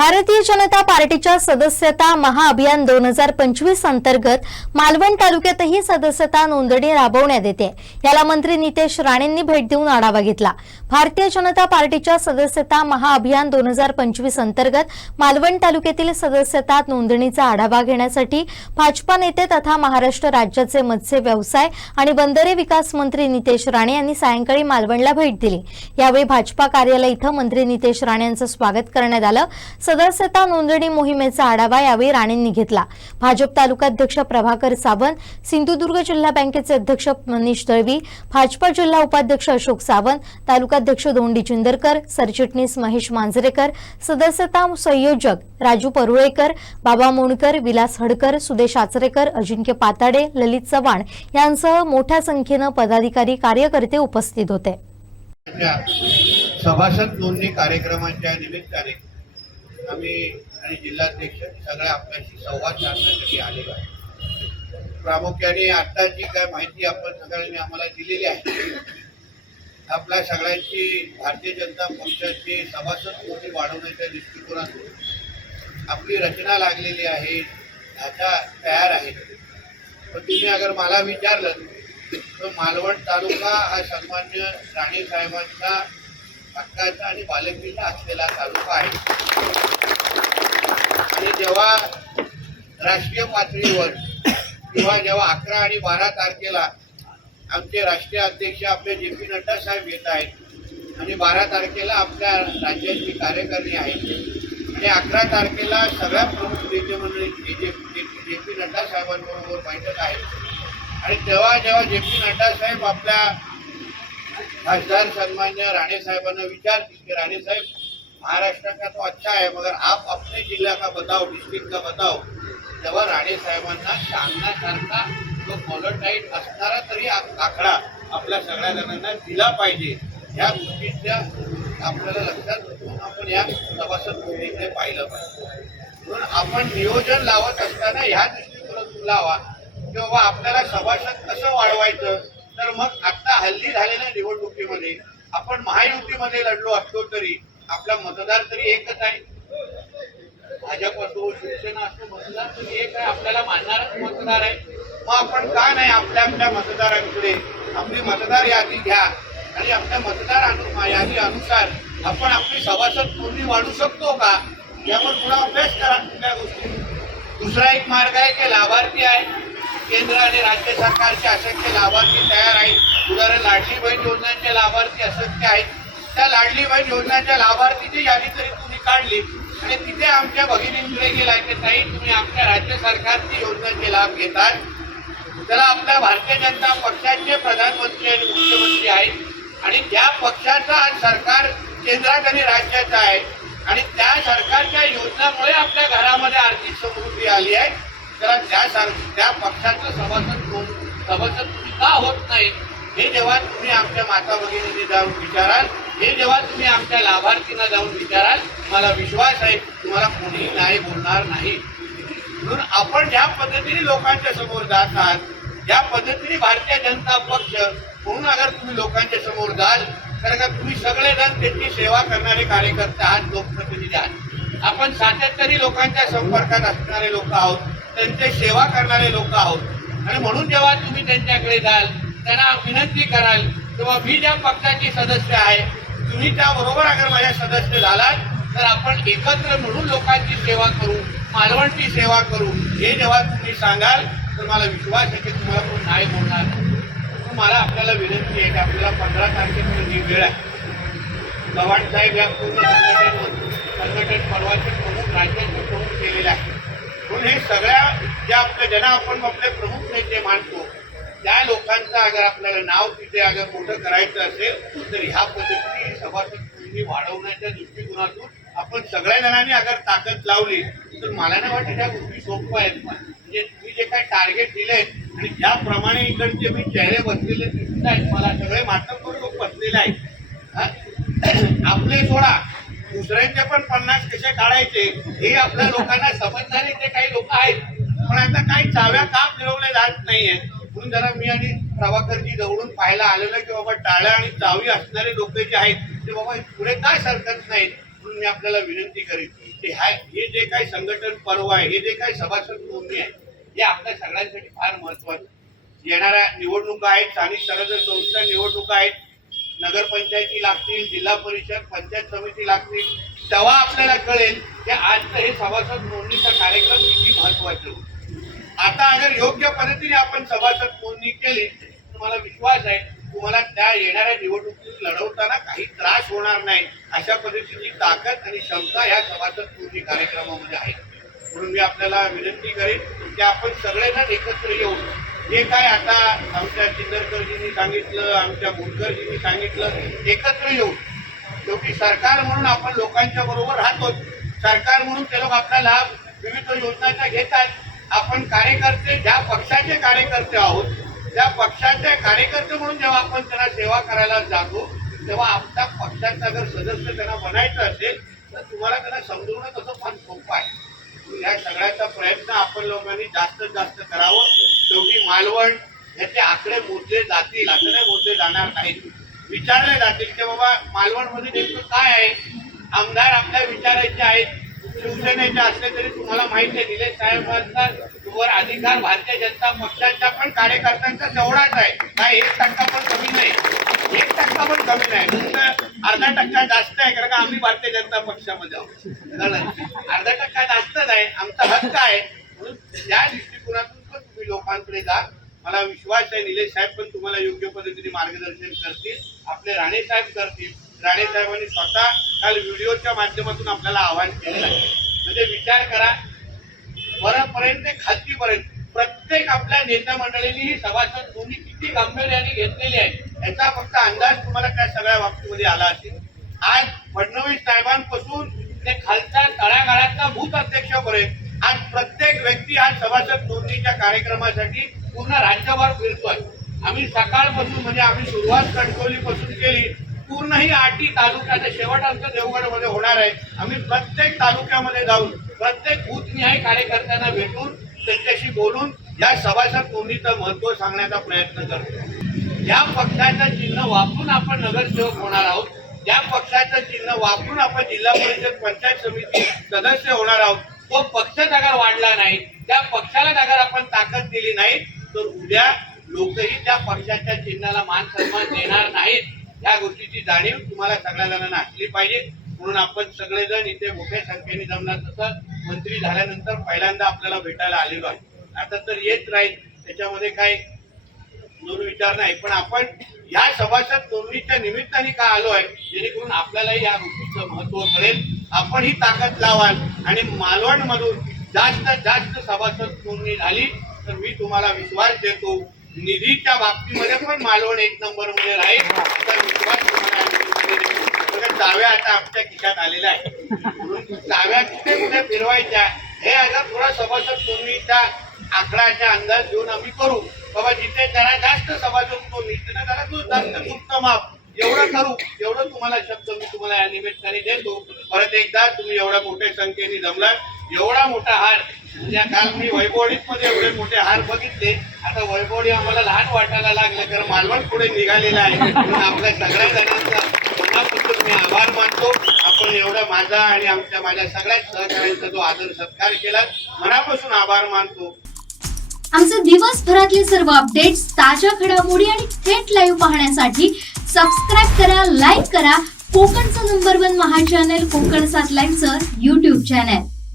भारतीय जनता पार्टीच्या सदस्यता महाअभियान दोन हजार पंचवीस अंतर्गत मालवण तालुक्यातही सदस्यता नोंदणी राबवण्यात येते. याला मंत्री नितेश राणेंनी भेट देऊन आढावा घेतला. भारतीय जनता पार्टीच्या सदस्यता महाअभियान दोन हजार पंचवीस अंतर्गत मालवण तालुक्यातील सदस्यता नोंदणीचा आढावा घेण्यासाठी भाजपा नेते तथा महाराष्ट्र राज्याचे मत्स्य व्यवसाय आणि बंदरे विकास मंत्री नितेश राणे यांनी सायंकाळी मालवणला भेट दिली. यावेळी भाजपा कार्यालय इथं मंत्री नितेश राणे यांचं स्वागत करण्यात आलं. सदस्यता नोंदणी मोहिमेचा आढावा यावेळी राणेंनी घेतला. भाजप तालुकाध्यक्ष प्रभाकर सावंत सिंधुदुर्ग जिल्हा बँकेचे अध्यक्ष मनीष दळवी भाजपा जिल्हा उपाध्यक्ष अशोक सावंत तालुकाध्यक्ष दोंडी चिंदरकर सरचिटणीस महेश मांजरेकर सदस्यता संयोजक राजू परुळेकर बाबा मोणकर विलास हडकर सुदेश आचरेकर अजिंक्य पाताडे ललित चव्हाण यांसह मोठ्या संख्येनं पदाधिकारी कार्यकर्ते उपस्थित होते. सभासद नोंदणी कार्यक्रमाच्या निमित्ताने आम्ही आणि जिल्हाध्यक्ष सगळ्या आपल्याशी संवाद साधण्यासाठी आलेलो आहे. प्रामुख्याने आत्ता जी काय माहिती आपण सगळ्यांनी आम्हाला दिलेली आहे आपल्या सगळ्यांची भारतीय जनता पक्षाची सभासद मोठी वाढवण्याच्या दृष्टिकोनातून आपली रचना लागलेली आहे ढाचा तयार आहे. पण तुम्ही अगर मला विचारलं तर मालवण तालुका हा सन्मान्य राणे साहेबांचा हक्काचा आणि बालकीचा असलेला तालुका आहे. आणि जेव्हा राष्ट्रीय पातळीवर किंवा जेव्हा अकरा आणि बारा तारखेला आमचे राष्ट्रीय अध्यक्ष आपले जे पी नड्डा साहेब येत आहेत आणि बारा तारखेला आपल्या राज्याची कार्यकारिणी आहे आणि अकरा तारखेला सगळ्या प्रमुख नेते मंडळींची जे जे पी नड्डा साहेबांबरोबर बैठक आहे. आणि तेव्हा जेव्हा जे पी नड्डा साहेब आपल्या खासदार सन्मान्य राणे साहेबांना विचारतील की राणे साहेब महाराष्ट्र का तो अच्छा है मगर आप अपने जिल्हा का बताओ डिस्ट्रिक्ट का बताओ. तेव्हा राणे साहेबांना सांगण्यासारखा जो कॉलरटाईट असणारा तरी आकडा आपल्या सगळ्या जणांना दिला पाहिजे. या गोष्टीच्या आपल्याला लक्षात घेऊन आपण या सभासद नोंदणीकडे पाहिलं पाहिजे. म्हणून आपण नियोजन लावत असताना ह्या दृष्टिकोनातून लावा की बाबा आपल्याला सभासद कसं वाढवायचं? तर मग आत्ता हल्ली झालेल्या निवडणुकीमध्ये आपण महायुतीमध्ये लढलो असतो तरी आपला मतदार तरी एकच आहे. भाजप असो शिवसेना असो मतदार तरी एक आहे. आपल्याला मानणारच मतदार आहे. मग आपण का नाही आपल्या आपल्या मतदारांकडे आपली मतदार यादी घ्या? आणि आपल्या मतदार अनु यादी अनुसार आपण आपली सभासद पूर्णी वाढू शकतो का? यावर थोडा अभ्यास करा कुठल्या गोष्टी. दुसरा एक मार्ग आहे की लाभार्थी आहे. केंद्र आणि राज्य सरकारचे असंख्य लाभार्थी तयार आहेत. उदाहरण लाडली बहीण योजनांचे लाभार्थी असंख्य आहेत. त्या लाडली बहीण योजनेच्या लाभार्थीची यादी तरी तुम्ही काढली. आणि तिथे आमच्या भगिनींकडे गेला की ताई तुम्ही आमच्या राज्य सरकारची योजनेचे लाभ घेतात. त्याला आपल्या भारतीय जनता पक्षाचे प्रधानमंत्री आणि मुख्यमंत्री आहेत. आणि त्या पक्षाचा आज सरकार केंद्रात आणि राज्याचं आहे. आणि त्या सरकारच्या योजनामुळे आपल्या घरामध्ये आर्थिक समृद्धी आली आहे. त्याला त्या सर त्या पक्षाचं सभासद सभासद तुम्ही का होत नाही? हे जेव्हा तुम्ही आमच्या माता भगिनींनी जाऊन विचाराल हे जेव्हा तुम्ही आमच्या लाभार्थींना जाऊन विचाराल मला विश्वास आहे तुम्हाला कोणीही नाही बोलणार नाही. म्हणून आपण ज्या पद्धतीने लोकांच्या समोर जात आहात ज्या पद्धतीने भारतीय जनता पक्ष म्हणून अगर तुम्ही लोकांच्या समोर जाल तर का तुम्ही सगळेजण त्यांची सेवा करणारे कार्यकर्ते आहात लोकप्रतिनिधी आहात आपण सातत्याने लोकांच्या संपर्कात असणारे लोक आहोत त्यांची सेवा करणारे लोक आहोत. आणि म्हणून जेव्हा तुम्ही त्यांच्याकडे जाल त्यांना विनंती कराल तेव्हा मी ज्या पक्षाची सदस्य आहे तुम्ही त्याबरोबर अगर माझ्या सदस्य झालात तर आपण एकत्र म्हणून लोकांची सेवा करू मालवणची सेवा करू. हे जेव्हा तुम्ही सांगाल तर मला विश्वास आहे की तुम्हाला कोण नाही बोलणार. मला आपल्याला विनंती आहे की आपल्याला पंधरा तारखेपर्यंत ही वेळ आहे चव्हाण साहेब या पूर्ण संघटन संघटन पर्वाचे प्रमुख राज्याचे प्रमुख केलेले आहे. म्हणून हे सगळ्या ज्या आपल्या ज्यांना आपण आपले प्रमुख नेते मानतो त्या लोकांचं अगर आपल्याला नाव तिथे अगर मोठं करायचं असेल तर ह्या पद्धतीने सभासद वाढवण्याच्या दृष्टिकोनातून आपण सगळ्या जणांनी अगर ताकद लावली तर मला नाही वाटत त्या गोष्टी सोप्या आहेत. म्हणजे तुम्ही जे काही टार्गेट दिले आणि ज्याप्रमाणे इकडचे मी चेहरे बसलेले दिसत आहेत मला सगळे मातब्बर लोक बसलेले आहेत. आपले सोडा. दुसऱ्यांचे पण पन्नास कसे काढायचे हे आपल्या लोकांना समजणारे ते काही लोक आहेत. पण आता काही चाव्या का फिरवल्या जात नाहीये म्हणून जरा मी आणि प्रभाकरजी जवळून पाहायला आलेलं की बाबा टाळ्या आणि चावी असणारे लोक जे आहेत ते बाबा पुढे काय सरकत नाहीत म्हणून मी आपल्याला विनंती करीन की हा हे जे काही संघटन पर्व आहे हे जे काही सभासद नोंदणी आहे हे आपल्या सगळ्यांसाठी फार महत्वाचं येणाऱ्या निवडणुका आहेत स्थानिक स्वराज्य संस्था निवडणुका आहेत नगरपंचायती लागतील जिल्हा परिषद पंचायत समिती लागतील. तेव्हा आपल्याला कळेल की आजचं हे सभासद नोंदणीचा कार्यक्रम किती महत्त्वाचा आता अगर योग्य पद्धतीने आपण सभासद नोंदणी केली तर मला विश्वास आहे तुम्हाला त्या येणाऱ्या निवडणुकीत लढवताना काही त्रास होणार नाही अशा पद्धतीची ताकद आणि क्षमता ह्या सभासद पूर्वी कार्यक्रमामध्ये आहे. म्हणून मी आपल्याला विनंती करेन की आपण सगळेजण एकत्र येऊन जे काय आता आमच्या चिंदरकरजींनी सांगितलं आमच्या मुलकरजींनी सांगितलं एकत्र येऊन शेवटी सरकार म्हणून आपण लोकांच्या बरोबर राहतो सरकार म्हणून ते लोक आपला लाभ विविध योजनांचा घेतात आपण कार्यकर्ते ज्या पक्षाचे कार्यकर्ते आहोत त्या पक्षाचे कार्यकर्ते म्हणून जेव्हा आपण त्यांना सेवा करायला जातो तेव्हा आपल्या पक्षाचा जर सदस्य त्यांना बनायचं असेल तर तुम्हाला त्यांना समजवणं तसं फार सोपं आहे. या सगळ्याचा प्रयत्न आपण लोकांनी जास्तीत जास्त करावं. शेवटी मालवण याचे आकडे मोजले जातील आकडे मोजले जाणार नाहीत. विचारले जातील की बाबा मालवणमध्ये नेमकं काय आहे? आमदार आपल्या विचारायचे आहेत. शिवसेनेचे असले तरी तुम्हाला माहिती आहे निलेश साहेबांचा वर अधिकार भारतीय जनता पक्षाच्या पण कार्यकर्त्यांचा तेवढाच आहे. काय एक टक्का पण कमी नाही. एक टक्का पण कमी नाही. फक्त अर्धा टक्का जास्त आहे कारण का आम्ही भारतीय जनता पक्षामध्ये आहोत. अर्धा टक्का जास्तच आहे. आमचा हक्क आहे. म्हणून त्या दृष्टिकोनातून पण तुम्ही लोकांकडे जा. मला विश्वास आहे. निलेश साहेब पण तुम्हाला योग्य पद्धतीने मार्गदर्शन करतील. आपले राणे साहेब करतील. राणे साहेबांनी स्वतः काल व्हिडिओच्या माध्यमातून आपल्याला आवाहन केलं आहे म्हणजे विचार करा वरपर्यंत ते प्रत्येक आपल्या नेत्या मंडळींनी ही सभासद नोंदणी किती गांभीर्याने घेतलेली आहे याचा फक्त अंदाज तुम्हाला त्या सगळ्या बाबतीमध्ये आला असेल. आज फडणवीस साहेबांपासून ते खालच्या तळागाळातला भूत अध्यक्षापर्यंत आज प्रत्येक व्यक्ती आज सभासद नोंदणीच्या कार्यक्रमासाठी पूर्ण राज्यभर फिरतोय. आम्ही सकाळपासून म्हणजे आम्ही सुरुवात कणकवलीपासून केली पूर्ण ही आठी तालुक्याचा शेवट आमचं देवगडमध्ये होणार आहे. आम्ही प्रत्येक तालुक्यामध्ये जाऊन प्रत्येक बूथनिहाय कार्यकर्त्यांना भेटून त्यांच्याशी बोलून या सभासद कोणीचं महत्त्व सांगण्याचा प्रयत्न करतो. या पक्षाचं चिन्ह वापरून आपण नगरसेवक होणार आहोत. या पक्षाचं चिन्ह वापरून आपण जिल्हा परिषद पंचायत समिती सदस्य होणार आहोत. तो पक्ष जागा वाढला नाही. त्या पक्षाला जागा आपण ताकद दिली नाही तर उद्या लोकही त्या पक्षाच्या चिन्हाला मान सन्मान देणार नाहीत. या गोष्टीची जाणीव तुम्हाला सगळ्या जणांना असली पाहिजे. म्हणून आपण सगळेजण इथे मोठ्या संख्येने जमणार तसं मंत्री झाल्यानंतर पहिल्यांदा आपल्याला भेटायला आलेलो आहे. आता तर येत राहील त्याच्यामध्ये काय म्हणून विचार नाही. पण आपण या सभासद नोंदणीच्या निमित्ताने का आलो आहे? जेणेकरून आपल्यालाही या गोष्टीचं महत्त्व कळेल. आपण ही ताकद लावाल आणि मालवण मधून जास्त जास्त सभासद नोंदणी झाली तर मी तुम्हाला विश्वास देतो निधीच्या बाबतीमध्ये पण मालवण एक नंबरमध्ये राहील. असा विश्वास तुम्हाला या निमित्ताने देतो. बघा, चाव्या आता आमच्या खिशात आलेला आहे. चाव्या कुठे कुठे फिरवायच्या हे आता थोडा सभासद नोंदणीच्या आकडाचा अंदाज घेऊन आम्ही करू. बाबा जिथे जरा जास्त सभासद नोंदणी तिथे जरा तू जास्त गुप्त माप. एवढं करू एवढं तुम्हाला शब्द मी तुम्हाला या निमित्ताने देतो. परत एकदा तुम्ही एवढ्या मोठ्या संख्येने जमलात एवढा मोठा हार. म्हणजे काल मी वैभवडीत मध्ये एवढे मोठे हार बघितले. आता वैभवडी आम्हाला लहान वाटायला लागले कारण मालवण पुढे निघालेला आहे. आपल्या सगळ्या जणांचा मनापासून मी आभार मानतो. आपण एवढा माझा आणि आमच्या माझ्या सगळ्याच सहकाऱ्यांचा जो आदर सत्कार केला मनापासून आभार मानतो. आमचे दिवसभरातले सर्व अपडेट्स ताज्या घडामोडी आणि थेट लाईव्ह पाहण्यासाठी सबस्क्राईब करा लाईक करा. कोकणचं नंबर वन महा चॅनल कोकण सात लाईव्हचं युट्यूब चॅनल